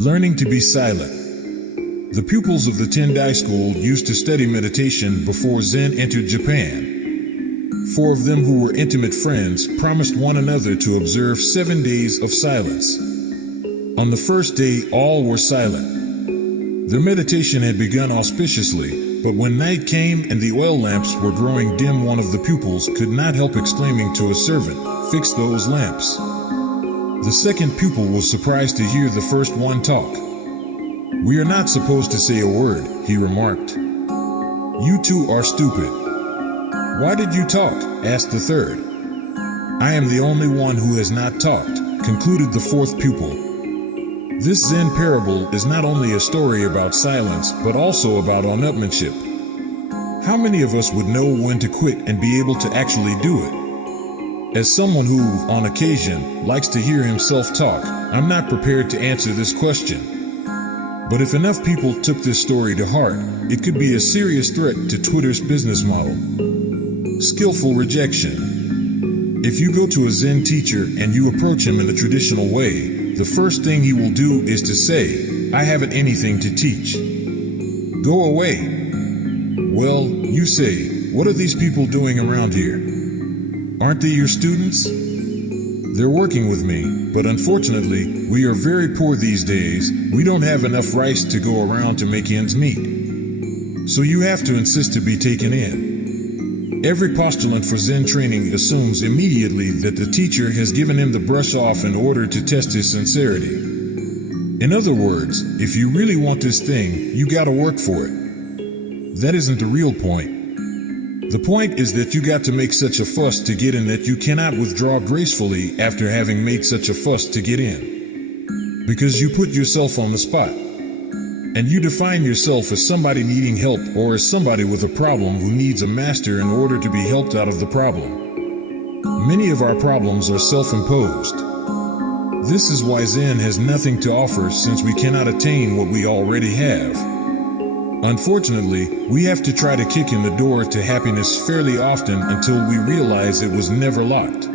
Learning to be silent. The pupils of the Tendai school used to study meditation before Zen entered Japan. 4 of them, who were intimate friends, promised one another to observe 7 days of silence. On the first day, all were silent. Their meditation had begun auspiciously, but when night came and the oil lamps were growing dim, one of the pupils could not help exclaiming to a servant, "Fix those lamps." The second pupil was surprised to hear the first one talk. "We are not supposed to say a word," he remarked. "You two are stupid." "Why did you talk?" asked the third. "I am the only one who has not talked," concluded the fourth pupil. This Zen parable is not only a story about silence, but also about one-upmanship. How many of us would know when to quit and be able to actually do it? As someone who, on occasion, likes to hear himself talk, I'm not prepared to answer this question. But if enough people took this story to heart, it could be a serious threat to Twitter's business model. Skillful rejection. If you go to a Zen teacher and you approach him in the traditional way, the first thing he will do is to say, "I haven't anything to teach. Go away." Well, you say, "What are these people doing around here? Aren't they your students?" "They're working with me, but unfortunately, we are very poor these days. We don't have enough rice to go around to make ends meet. So you have to insist to be taken in." Every postulant for Zen training assumes immediately that the teacher has given him the brush off in order to test his sincerity. In other words, if you really want this thing, you gotta work for it. That isn't the real point. The point is that you got to make such a fuss to get in that you cannot withdraw gracefully after having made such a fuss to get in. Because you put yourself on the spot. And you define yourself as somebody needing help, or as somebody with a problem who needs a master in order to be helped out of the problem. Many of our problems are self-imposed. This is why Zen has nothing to offer, since we cannot attain what we already have. Unfortunately, we have to try to kick in the door to happiness fairly often until we realize it was never locked.